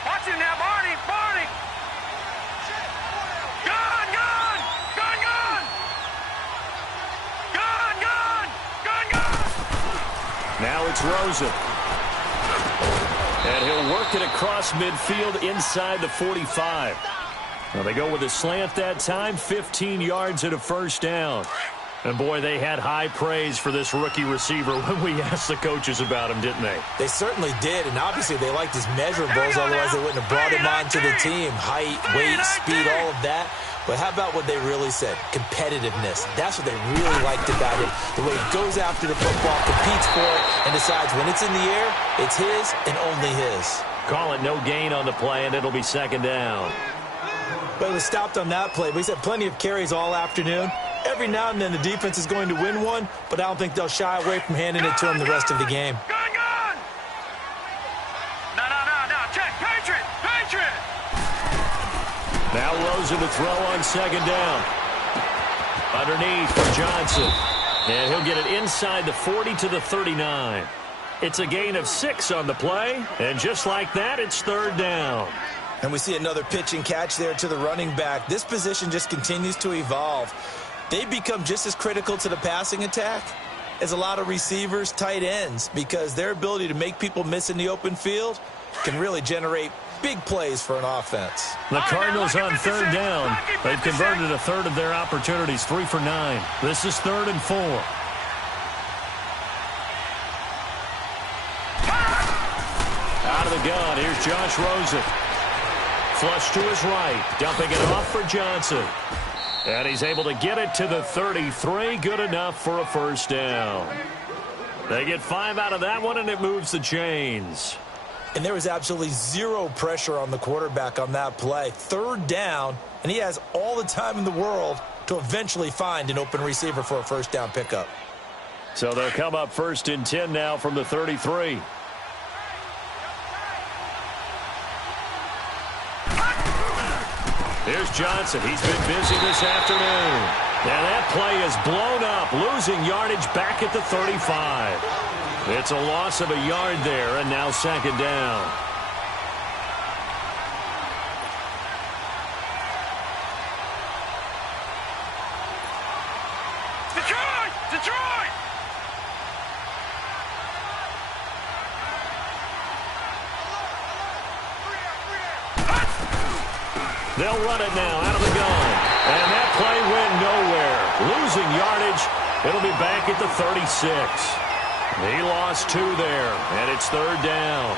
Watch him now, Barney. Barney. Gun, gun. Gun, gun. Gun, gun. Gun, gun. Now it's Rosen. And he'll work it across midfield inside the 45. Now they go with a slant that time, 15 yards and a first down. And, boy, they had high praise for this rookie receiver when we asked the coaches about him, didn't they? They certainly did, and obviously they liked his measurables, otherwise they wouldn't have brought him onto the team. Height, weight, speed, all of that. But how about what they really said? Competitiveness. That's what they really liked about it. The way he goes after the football, competes for it, and decides when it's in the air, it's his and only his. Call it no gain on the play, and it'll be 2nd down. But it was stopped on that play. He's had plenty of carries all afternoon. Every now and then the defense is going to win one, but I don't think they'll shy away from handing it to him the rest of the game. Gun, gun. No. Check. Patriot. Patriot. Now Rosen to throw on 2nd down. Underneath for Johnson. And he'll get it inside the 40 to the 39. It's a gain of 6 on the play. And just like that, it's 3rd down. And we see another pitch and catch there to the running back. This position just continues to evolve. They become just as critical to the passing attack as a lot of receivers, tight ends, because their ability to make people miss in the open field can really generate big plays for an offense. The Cardinals on third down. They've converted a third of their opportunities, 3 for 9. This is 3rd and 4. Out of the gun, here's Josh Rosen. Flush to his right, dumping it off for Johnson. And he's able to get it to the 33, good enough for a first down. They get 5 out of that one, and it moves the chains. And there was absolutely zero pressure on the quarterback on that play. 3rd down, and he has all the time in the world to eventually find an open receiver for a first down pickup. So they'll come up 1st and 10 now from the 33. Here's Johnson. He's been busy this afternoon. And that play is blown up, losing yardage back at the 35. It's a loss of a yard there, and now 2nd down. Detroit! Detroit! They'll run it now out of the gun. And that play went nowhere. Losing yardage. It'll be back at the 36. He lost 2 there, and it's 3rd down.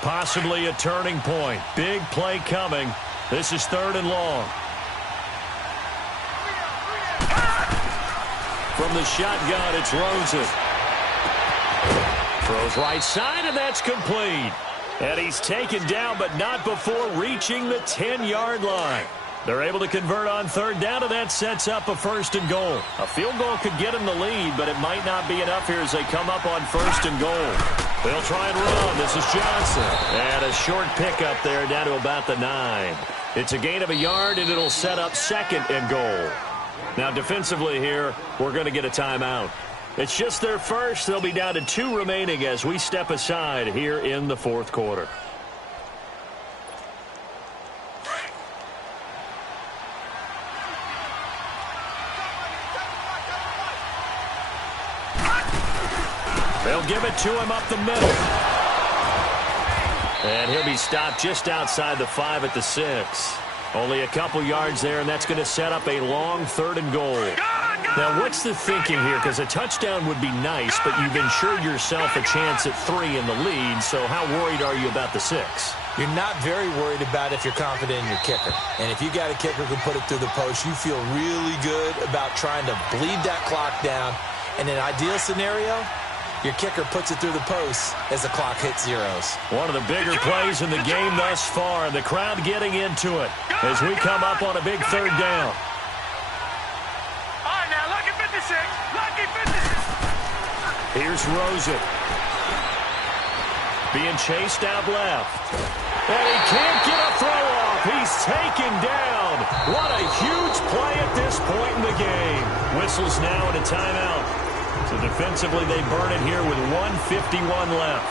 Possibly a turning point. Big play coming. This is 3rd and long. From the shotgun, it's Rosen. Throws right side, and that's complete. And he's taken down, but not before reaching the 10-yard line. They're able to convert on 3rd down, and that sets up a 1st and goal. A field goal could get them the lead, but it might not be enough here as they come up on 1st and goal. They'll try and run. This is Johnson. And a short pickup there down to about the 9. It's a gain of a yard, and it'll set up 2nd and goal. Now, defensively here, we're going to get a timeout. It's just their first. They'll be down to 2 remaining as we step aside here in the 4th quarter. They'll give it to him up the middle. And he'll be stopped just outside the 5 at the 6. Only a couple yards there, and that's going to set up a long 3rd and goal. Now, what's the thinking here? Because a touchdown would be nice, but you've ensured yourself a chance at 3 in the lead, so how worried are you about the 6? You're not very worried about if you're confident in your kicker. And if you got a kicker who can put it through the post, you feel really good about trying to bleed that clock down. In an ideal scenario, your kicker puts it through the post as the clock hits zeros. One of the bigger plays in the game thus far, and the crowd getting into it as we come up on a big 3rd down. All right, now, lucky 56. Lucky 56. Here's Rosen. Being chased out left. And he can't get a throw off. He's taken down. What a huge play at this point in the game. Whistles now and a timeout. So defensively, they burn it here with 1:51 left.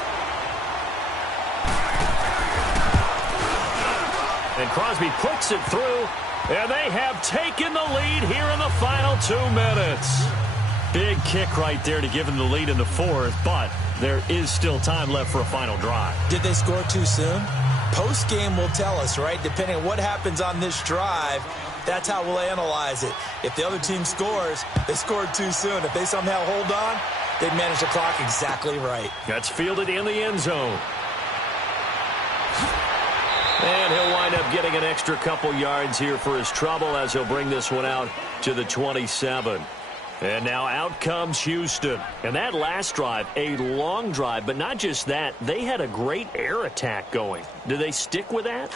And Crosby puts it through, and they have taken the lead here in the final 2 minutes. Big kick right there to give them the lead in the 4th, but there is still time left for a final drive. Did they score too soon? Post-game will tell us, right? Depending on what happens on this drive, that's how we'll analyze it. If the other team scores, they scored too soon. If they somehow hold on, they manage the clock exactly right. That's fielded in the end zone. And he'll wind up getting an extra couple yards here for his trouble as he'll bring this one out to the 27. And now out comes Houston. And that last drive, a long drive, but not just that. They had a great air attack going. Do they stick with that?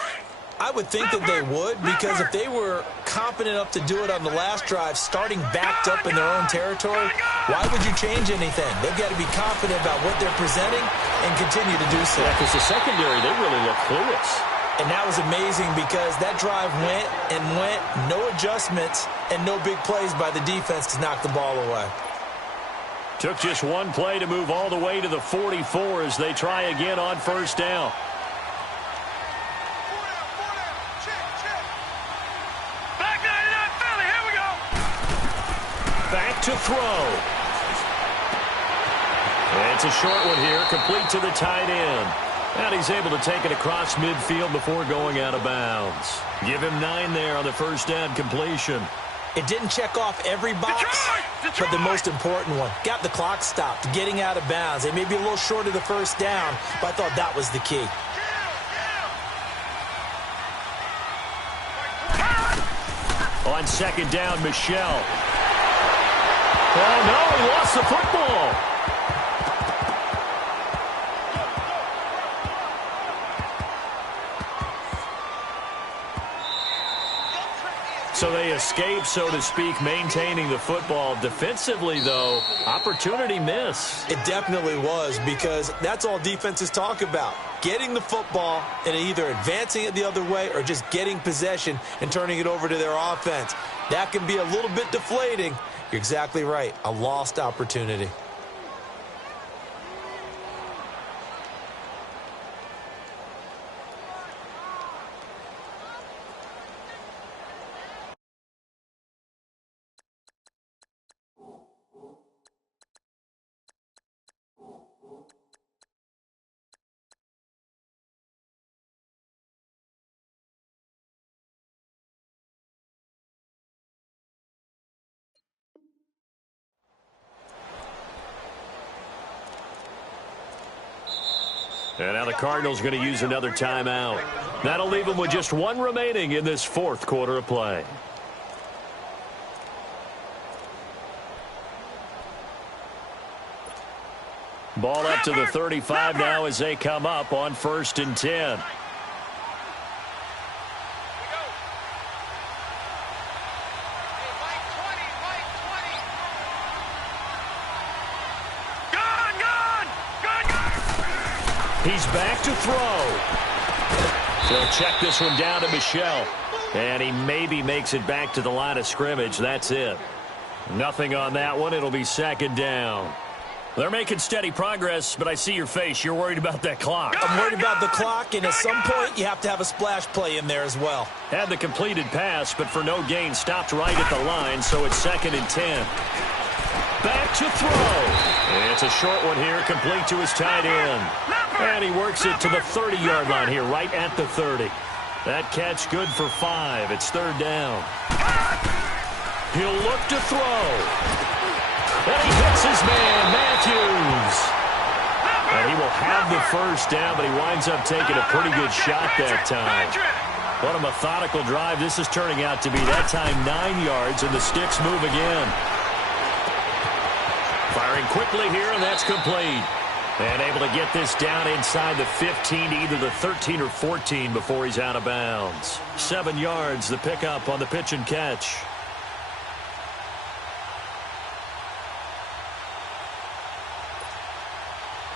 I would think that they would, because if they were competent enough to do it on the last drive, starting backed up in their own territory, why would you change anything? They've got to be confident about what they're presenting and continue to do so. Yeah, because the secondary, they really look clueless. And that was amazing because that drive went and went, no adjustments, and no big plays by the defense to knock the ball away. Took just one play to move all the way to the 44 as they try again on first down. Back 99 Philly, here we go. Back to throw. And it's a short one here, complete to the tight end. And he's able to take it across midfield before going out of bounds. Give him 9 there on the first down completion. It didn't check off every box, but the most important one. Got the clock stopped, getting out of bounds. They may be a little short of the first down, but I thought that was the key. On second down, Michelle. Oh, no, he lost the football. So they escape, so to speak, maintaining the football. Defensively, though, opportunity miss. It definitely was, because that's all defenses talk about. Getting the football and either advancing it the other way or just getting possession and turning it over to their offense. That can be a little bit deflating. You're exactly right. A lost opportunity. And now the Cardinals going to use another timeout. That'll leave them with just one remaining in this fourth quarter of play. Ball up to the 35 now as they come up on 1st and 10. He's back to throw. He'll check this one down to Michelle. And he maybe makes it back to the line of scrimmage. That's it. Nothing on that one. It'll be second down. They're making steady progress, but I see your face. You're worried about that clock. I'm worried about the clock, and at some point you have to have a splash play in there as well. Had the completed pass, but for no gain, stopped right at the line, so it's 2nd and 10. Back to throw. It's a short one here, complete to his tight end. And he works it to the 30-yard line here, right at the 30. That catch good for 5. It's 3rd down. He'll look to throw. And he hits his man, Matthews. And he will have the first down, but he winds up taking a pretty good shot that time. What a methodical drive this is turning out to be. That time 9 yards, and the sticks move again. Firing quickly here, and that's complete. And able to get this down inside the 15 to either the 13 or 14 before he's out of bounds. 7 yards, the pickup on the pitch and catch.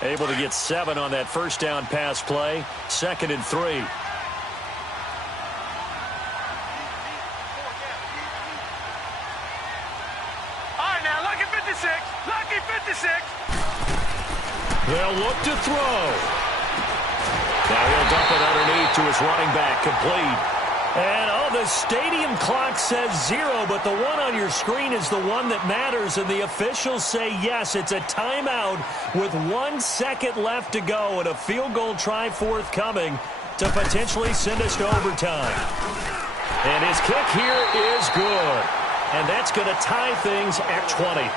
Able to get 7 on that first down pass play. 2nd and 3. They'll look to throw. Now he'll dump it underneath to his running back, complete. And, the stadium clock says 0, but the one on your screen is the one that matters, and the officials say yes, it's a timeout with 1 second left to go and a field goal try forthcoming to potentially send us to overtime. And his kick here is good, and that's going to tie things at 20.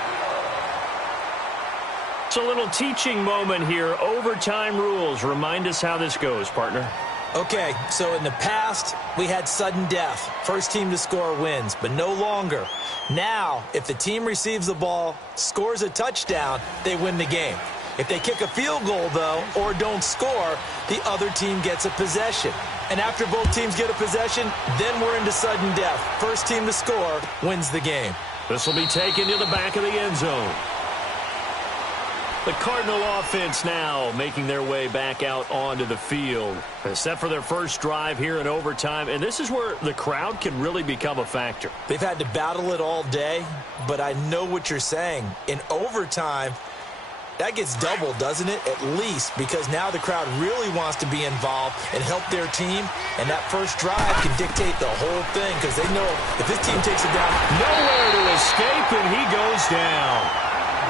It's a little teaching moment here. Overtime rules. Remind us how this goes, partner. Okay, so in the past, we had sudden death. First team to score wins, but no longer. Now, if the team receives the ball, scores a touchdown, they win the game. If they kick a field goal, though, or don't score, the other team gets a possession. And after both teams get a possession, then we're into sudden death. First team to score wins the game. This will be taken to the back of the end zone. The Cardinal offense now making their way back out onto the field. Set for their first drive here in overtime, and this is where the crowd can really become a factor. They've had to battle it all day, but I know what you're saying. In overtime, that gets doubled, doesn't it? At least, because now the crowd really wants to be involved and help their team, and that first drive can dictate the whole thing because they know if this team takes it down, nowhere to escape, and he goes down.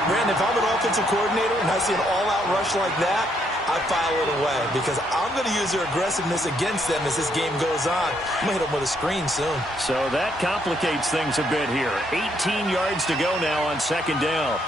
Brandon, if I'm an offensive coordinator and I see an all-out rush like that, I file it away because I'm going to use their aggressiveness against them as this game goes on. I'm going to hit them with a screen soon. So that complicates things a bit here. 18 yards to go now on second down.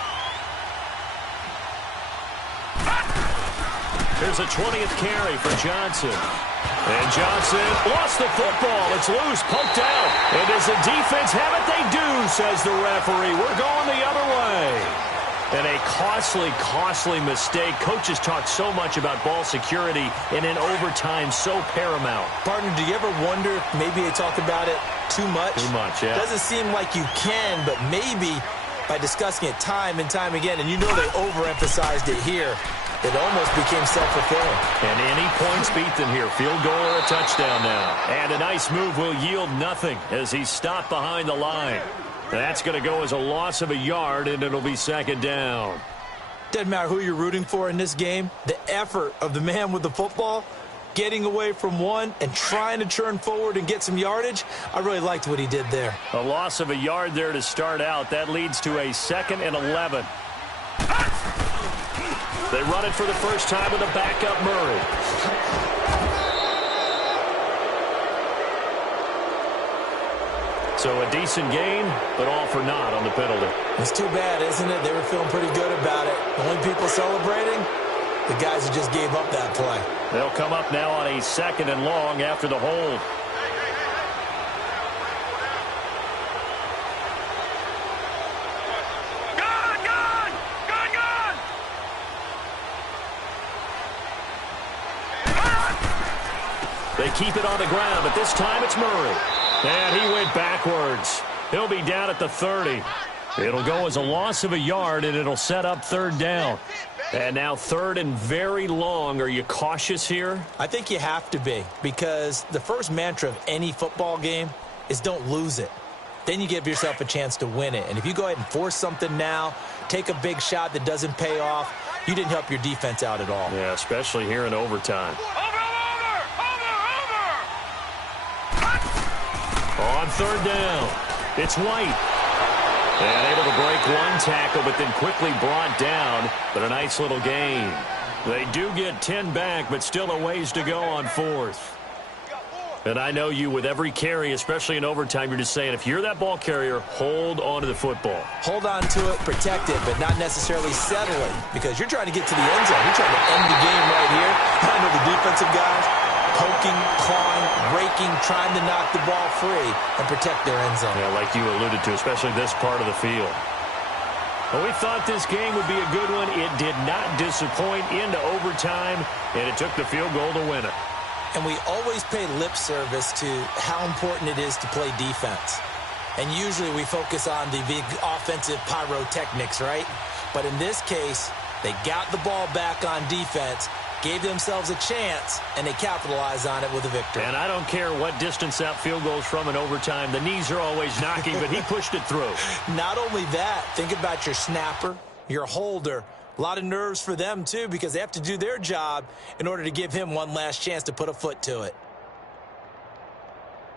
Here's a 20th carry for Johnson. And Johnson lost the football. It's loose, poked out. And does the defense have it? They do, says the referee. We're going the other way. And a costly mistake. Coaches talk so much about ball security, and in overtime, so paramount. Partner, do you ever wonder if maybe they talk about it too much? Too much, yeah. Doesn't seem like you can, but maybe by discussing it time and time again, and you know they overemphasized it here, it almost became self-fulfilling. And any points beat them here. Field goal or a touchdown now. And a nice move will yield nothing as he's stopped behind the line. That's going to go as a loss of a yard, and it'll be second down. Doesn't matter who you're rooting for in this game. The effort of the man with the football, getting away from one and trying to turn forward and get some yardage, I really liked what he did there. A loss of a yard there to start out. That leads to a 2nd and 11. They run it for the first time with a backup Murray. So a decent gain, but all for naught on the penalty. It's too bad, isn't it? They were feeling pretty good about it. The only people celebrating, the guys who just gave up that play. They'll come up now on a 2nd and long after the hold. They keep it on the ground, but this time it's Murray. And he went backwards. He'll be down at the 30. It'll go as a loss of a yard, and it'll set up third down. And now 3rd and very long. Are you cautious here? I think you have to be, because the first mantra of any football game is don't lose it. Then you give yourself a chance to win it. And if you go ahead and force something now, take a big shot that doesn't pay off, you didn't help your defense out at all. Yeah, especially here in overtime. On third down, it's White. And able to break one tackle, but then quickly brought down. But a nice little gain. They do get 10 back, but still a ways to go on 4th. And I know you, with every carry, especially in overtime, you're just saying, if you're that ball carrier, hold on to the football. Hold on to it, protect it, but not necessarily settle it, because you're trying to get to the end zone. You're trying to end the game right here. I know the defensive guys poking, clawing, raking, trying to knock the ball free and protect their end zone. Yeah, like you alluded to, especially this part of the field. Well, we thought this game would be a good one. It did not disappoint into overtime, and it took the field goal to win it. And we always pay lip service to how important it is to play defense. And usually we focus on the big offensive pyrotechnics, right? But in this case, they got the ball back on defense, gave themselves a chance, and they capitalized on it with a victory. And I don't care what distance that field goes from in overtime. The knees are always knocking, but he pushed it through. Not only that, think about your snapper, your holder. A lot of nerves for them, too, because they have to do their job in order to give him one last chance to put a foot to it.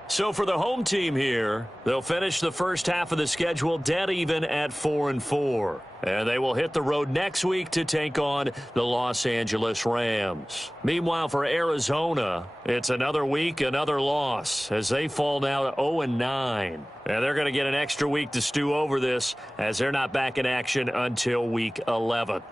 So for the home team here, they'll finish the first half of the schedule dead even at 4-4. And they will hit the road next week to take on the Los Angeles Rams. Meanwhile, for Arizona, it's another week, another loss, as they fall now to 0-9. And they're going to get an extra week to stew over this, as they're not back in action until week 11.